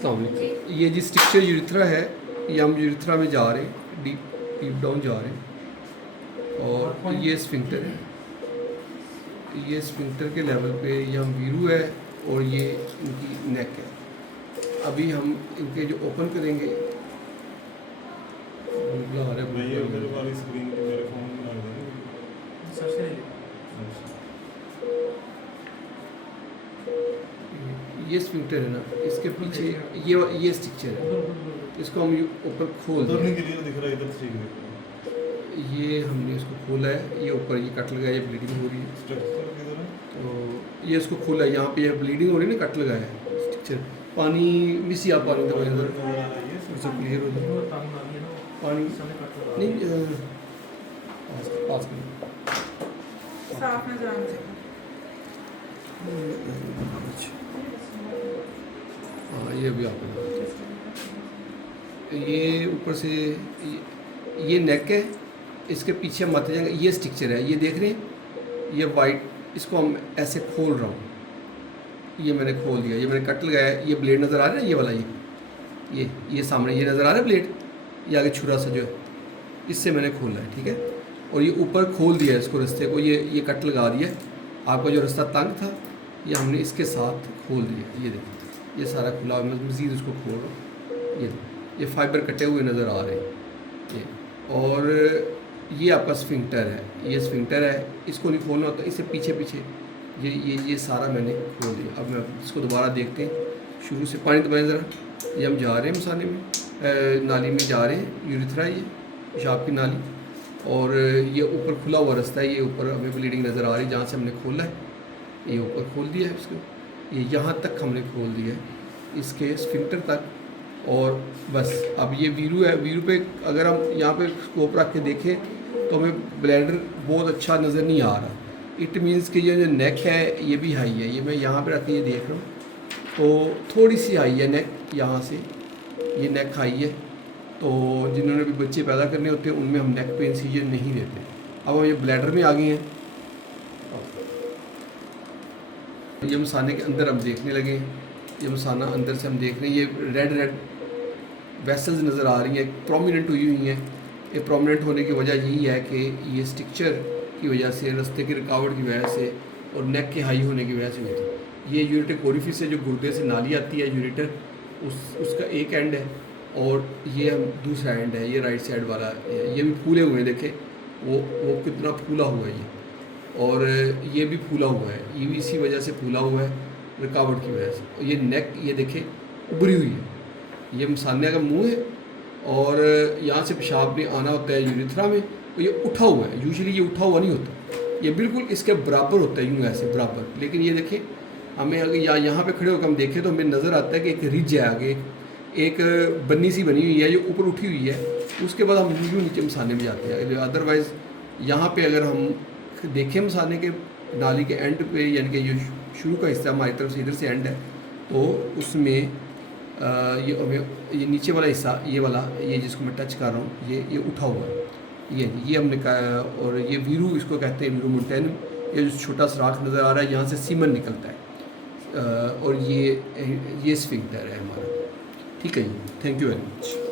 अस्सलाम वालेकुम। ये जी स्ट्रक्चर यूरिथ्रा है, ये हम यूरिथ्रा में जा रहे हैं, डीप डाउन जा रहे हैं। और ये स्फिंक्टर है, ये स्फिंक्टर के लेवल पे ये हम वीरू है और ये इनकी नेक है। अभी हम इनके जो ओपन करेंगे ये स्फिंक्टर है ना, इसके पीछे ये स्ट्रक्चर है, इसको हम ऊपर खोल दें। ये हमने इसको खोला है, ये ऊपर ये कट लगाया, ये ब्लीडिंग हो रही है, तो ये इसको खोला है, यहाँ पे ये ब्लीडिंग हो रही है ना, कट लगाया है स्ट्रक्चर। पानी मिस या पानी दो इधर क्लियर हो जाए, पानी नहीं पास में साफ नजर आना चाहिए। हाँ ये भी आप ये ऊपर से ये नेक है, इसके पीछे हम आते जाएंगे। ये स्ट्रक्चर है, ये देख रहे हैं, ये वाइट, इसको हम ऐसे खोल रहा हूँ, ये मैंने खोल दिया, ये मैंने कट लगाया है। ये ब्लेड नज़र आ रहा है, ये वाला ये सामने ये नज़र आ रहा है ब्लेड, ये आगे छुरा सा जो है, इससे मैंने खोला है, ठीक है। और ये ऊपर खोल दिया है इसको, रास्ते को ये कट लगा दिया है। आपका जो रास्ता तंग था, ये हमने इसके साथ खोल दिया। ये देखिए, ये सारा खुला, मैं मज़ीद इसको खोल रहा हूँ। ये फाइबर कटे हुए नज़र आ रहे हैं ये। और ये आपका स्फिंक्टर है, ये स्फिंक्टर है, इसको नहीं खोलना होता, इससे पीछे पीछे ये सारा मैंने खोल दिया। अब मैं इसको दोबारा देखते हैं, शुरू से पानी दबाएं ज़रा। ये हम जा रहे हैं मसाने में, नाली में जा रहे हैं, यूरिथ्रा ये पेशाब की नाली। और ये ऊपर खुला हुआ रास्ता है, ये ऊपर हमें ब्लीडिंग नज़र आ रही है, जहाँ से हमने खोला है, ये ऊपर खोल दिया है इसको, ये यहाँ तक हमने खोल दिया है, इसके स्फिंक्टर तक। और बस अब ये वीरू है, वीरू पे अगर हम यहाँ पे स्कोप रख के देखें तो हमें ब्लैडर बहुत अच्छा नज़र नहीं आ रहा। इट मीन्स कि ये जो नेक है ये भी हाई है, ये मैं यहाँ पे रख के ये देख रहा हूँ तो थोड़ी सी हाई है नेक, यहाँ से ये नेक हाई है। तो जिन्होंने भी बच्चे पैदा करने होते हैं उनमें हम नेक पे इंसिजन नहीं देते। अब हम ये ब्लैडर में आ गए हैं, ये मसाने के अंदर हम देखने लगे हैं। ये मसाना अंदर से हम देख रहे हैं, ये रेड वेसल्स नज़र आ रही हैं, प्रोमिनेंट हुई हुई हैं। ये प्रोमिनेंट होने की वजह यही है कि ये स्ट्रक्चर की वजह से, रास्ते की रुकावट की वजह से और नेक के हाई होने की वजह से हुई थी। ये यूरेटर कोरिफिस है, जो गुर्दे से नाली आती है यूरेटर, उसका एक एंड है और ये हम दूसरा एंड है, ये राइट साइड वाला है। ये भी फूले हुए हैं, देखे वो कितना फूला हुआ है ये, और ये भी फूला हुआ है, ये भी इसी वजह से फूला हुआ है, रुकावट की वजह से। और ये नेक ये देखे उभरी हुई है, ये मसाने का मुंह है और यहाँ से पेशाब में आना होता है यूरिथ्रा में, तो ये उठा हुआ है। यूजुअली ये उठा हुआ नहीं होता, ये बिल्कुल इसके बराबर होता है, यूँ ऐसे बराबर। लेकिन ये देखें, हमें अगर यहाँ पे खड़े होकर हम देखें तो हमें नज़र आता है कि एक रिज है आगे, एक बन्नी सी बनी हुई है जो ऊपर उठी हुई है। उसके बाद हम यूँ नीचे मसाने में जाते हैं। अदरवाइज़ यहाँ पे अगर हम देखें मसाने के नाली के एंड पे, यानी कि जो शुरू का हिस्सा हमारी तरफ से इधर से एंड है, तो उसमें ये नीचे वाला हिस्सा, ये वाला, ये जिसको मैं टच कर रहा हूँ, ये उठा हुआ है, ये हमने कहा। और ये वीरू इसको कहते हैं, वीरू मोंटेनम। ये जो छोटा सुराख नज़र आ रहा है, यहाँ से सीमन निकलता है और ये स्फिंक्टर है हमारा। ठीक है जी, थैंक यू वेरी मच।